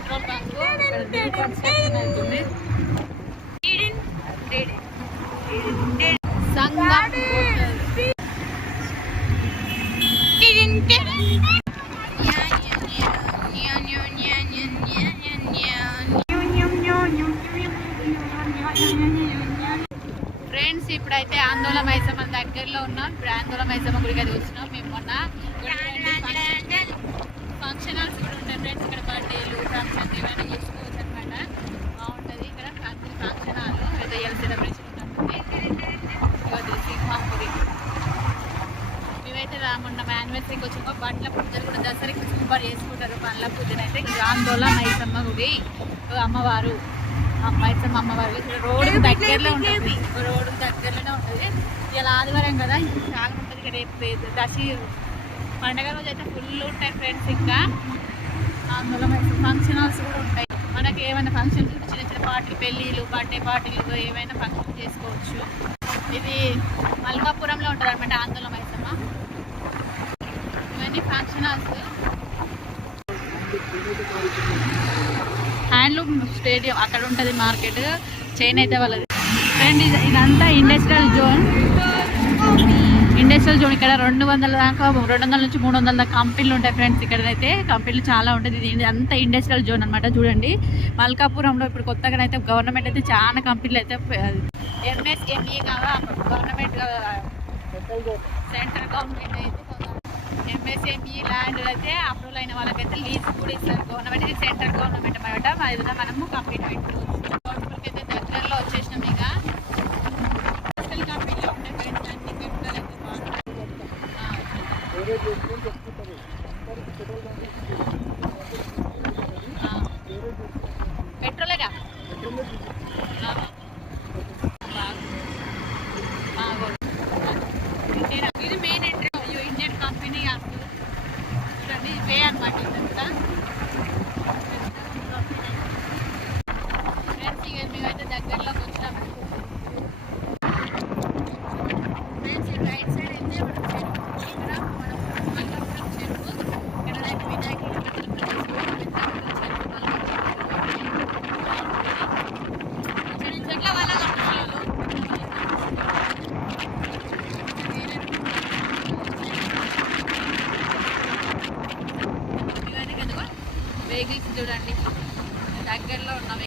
Petrol bunk construction అవుతుంది. Friends ఇప్పుడైతే ఆందోళన మైసమ్మ దగ్గరలో ఉన్నాం. ఇప్పుడు ఆందోళన మైసమ్మ గుడికి అది వచ్చినాం. మేము మొన్న ఫంక్షన్ హాల్స్ కూడా ఉంటాయి ఫ్రెండ్స్. ఇక్కడ బర్త్డేలు ఫంక్షన్స్ ఏమైనా చేసుకోవచ్చు అనమాట. బాగుంటుంది ఇక్కడ ఫంక్షన్ హాల్. అయితే ఇవాళ సెలబ్రేషన్ ఉంటుంది. సింహాపురి మేమైతే మొన్న యానివర్సరీకి వచ్చాము. బండ్ల పూజలు కూడా దసరాకి సూపర్ చేసుకుంటారు. బండ్ల పూజలు అయితే ఆందోళన మైసమ్మ గుడి అమ్మవారు మైసమ్మ అమ్మవారు రోడ్డు దగ్గరలో ఉంటుంది. రోడ్డు దగ్గరలోనే ఉంటుంది. ఇలా ఆదివారం కదా చాలా ఉంటుంది. ఇక్కడ దశి పండగ రోజు అయితే ఫుల్ ఉంటాయి ఫ్రెండ్స్. ఇంకా అందులో ఫంక్షన్ హాల్స్ కూడా ఉంటాయి. మనకి ఏమైనా ఫంక్షన్స్ చిన్న చిన్న పార్టీలు, పెళ్ళిళ్ళు, బర్త్డే పార్టీలు ఏమైనా ఫంక్షన్ చేసుకోవచ్చు. ఇది మల్కాపురంలో ఉంటుంది అనమాట ఆందోళన మైసమ్మ. ఇవన్నీ ఫంక్షన్ హాల్స్. హ్యాండ్లూమ్ స్టేడియం అక్కడ ఉంటుంది మార్కెట్. చైన్ అయితే వాళ్ళది ఫ్రెండ్. ఇదంతా ఇండస్ట్రియల్ జోన్. ఇక్కడ 200 దాకా 200 నుంచి 300 దాకా కంపెనీలు ఉంటాయి ఫ్రెండ్స్. ఇక్కడైతే కంపెనీలు చాలా ఉంటుంది. ఇది అంతా ఇండస్ట్రియల్ జోన్ అనమాట. చూడండి మల్కాపురంలో ఇప్పుడు కొత్తగా అయితే గవర్నమెంట్ అయితే చాలా కంపెనీలు అయితే ఎంఎస్ఎంఈ కాగా గవర్నమెంట్ సెంట్రల్ గవర్నమెంట్ అయితే ఎంఎస్ఎంఈ ల్యాండ్ అయితే అప్రూవల్ అయిన వాళ్ళకైతే లీజ్ కూడా ఇస్తారు గవర్నమెంట్. ఇది సెంట్రల్ గవర్నమెంట్ అనమాట. అది మనము కంపెనీ పెట్టుకోవచ్చు. గవర్నమెంట్కి అయితే దగ్గరలో వచ్చేసినాం. ఇక కంపెనీలో ఉంటాయి ఫ్రెండ్స్. అన్ని పెట్టుకోవాలి అయితే పెట్రోలేగా ఇది మెయిన్ ఎంట్రీ. ఇండియన్ కంపెనీ చూడండి వే అనమాట. ఇదంతా ఫ్రెండ్స్ ఇక మేమైతే దగ్గరలోకి వచ్చినాము. ఫ్రెండ్స్ రైట్ సైడ్ అయితే ఇక్కడ మనం మల్కాపురం చెరువు. ఇక్కడ అయితే వినాయకుడు చెట్ల వల్ల వెహికల్స్ చూడండి దగ్గరలో ఉన్నవి.